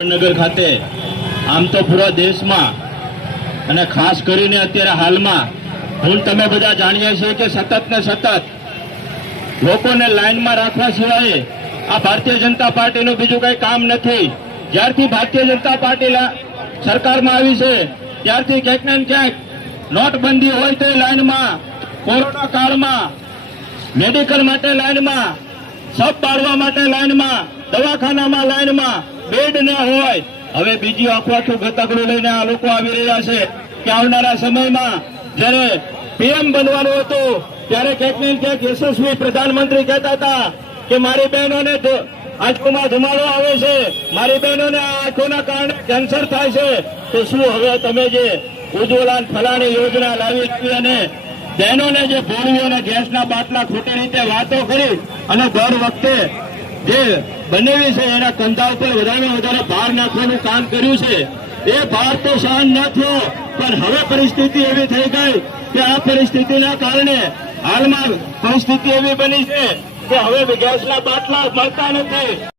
નગર ખાતે આમ તો પૂરા દેશમાં અને ખાસ કરીને અત્યારે હાલમાં હું તમે બધા જાણીએ છીએ કે સતત ને સતત લોકોને લાઈનમાં રાખવા સિવાય આ ભારતીય જનતા પાર્ટીનું બીજું કઈ કામ નથી। જ્યારથી ભારતીય જનતા પાર્ટી સરકારમાં આવી છે ત્યારથી ક્યાંક ને ક્યાંક નોટબંધી હોય તો લાઈનમાં, કોરોના કાળમાં મેડિકલ માટે લાઈનમાં, સબ બાળવા માટે લાઈનમાં, દવાખાનામાં લાઈનમાં, બેડ ન હોય। હવે બીજી આખું ગતકડું લઈને આ લોકો આવી રહ્યા છે કે આવનારા સમયમાં જ્યારે પીએમ બનવાનું હતું ત્યારે ક્યાંક ને ક્યાંક યશસ્વી પ્રધાનમંત્રી કહેતા હતા કે મારી બહેનોને આંખોમાં ધુમાડો આવે છે, મારી બહેનોને આ આંખોના કારણે કેન્સર થાય છે। તો શું હવે તમે જે ઉજ્જવલા ફલાણી યોજના લાવી અને બહેનોને જે ભોળવી અને ગેસના બાટલા ખોટી રીતે વાતો કરી અને દર વખતે જે બનેવી છે એના કંધા ઉપર વધારે ભાર નાખવાનું કામ કર્યું છે, એ ભાર તો સહન ન થયો। પણ હવે પરિસ્થિતિ એવી થઈ ગઈ કે આ પરિસ્થિતિના કારણે હાલમાં પરિસ્થિતિ એવી બની છે કે હવે ગેસના બાટલા મળતા નથી।